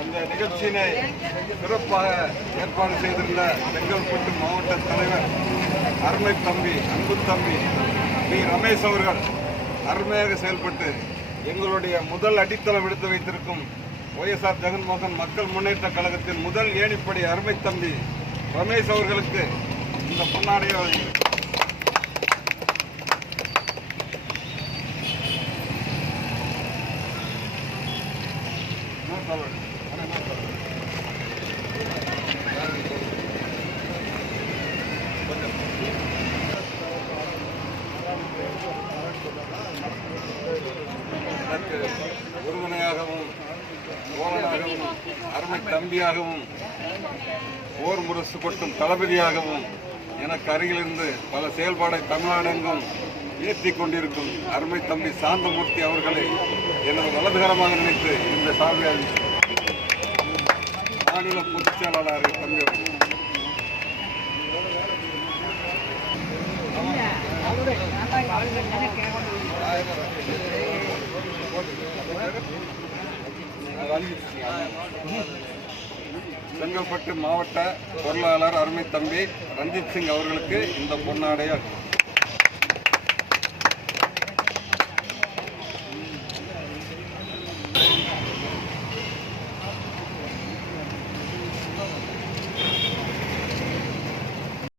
அந்த நிகழ்ச்சியினை சிறப்பாக ஏற்பாடு செய்திருந்த செங்கல்பட்டு மாவட்ட தலைவர் அருமை தம்பி அன்பு தம்பி பி. ரமேஷ் அவர்கள் அருமையாக செயல்பட்டு எங்களுடைய முதல் அடித்தளம் எடுத்து வைத்திருக்கும் ஒய்எஸ்ஆர் ஜெகன்மோகன் மக்கள் முன்னேற்ற கழகத்தின் முதல் ஏணிப்படி அருமை தம்பி ரமேஷ் அவர்களுக்கு இந்த பொன்னாடையை வழங்குகிறேன். உறுதுணையாகவும் தோழனாகவும் அருமை தம்பியாகவும் போர் முரசு கொட்டும் தளபதியாகவும் எனக்கு அருகிலிருந்து பல செயல்பாடை தமிழ்நாடெங்கும் ஏற்றி கொண்டிருக்கும் அருமை தம்பி சாந்தமூர்த்தி அவர்களை எனது வலதுகரமாக நினைத்து இந்த சாமியார் மாநில பொதுச் செயலாளர் தம்பி அவர்கள். செங்கல்பட்டு மாவட்ட பொருளாளர் அருமை தம்பி ரஞ்சித் சிங் அவர்களுக்கு இந்த பொன்னாடையை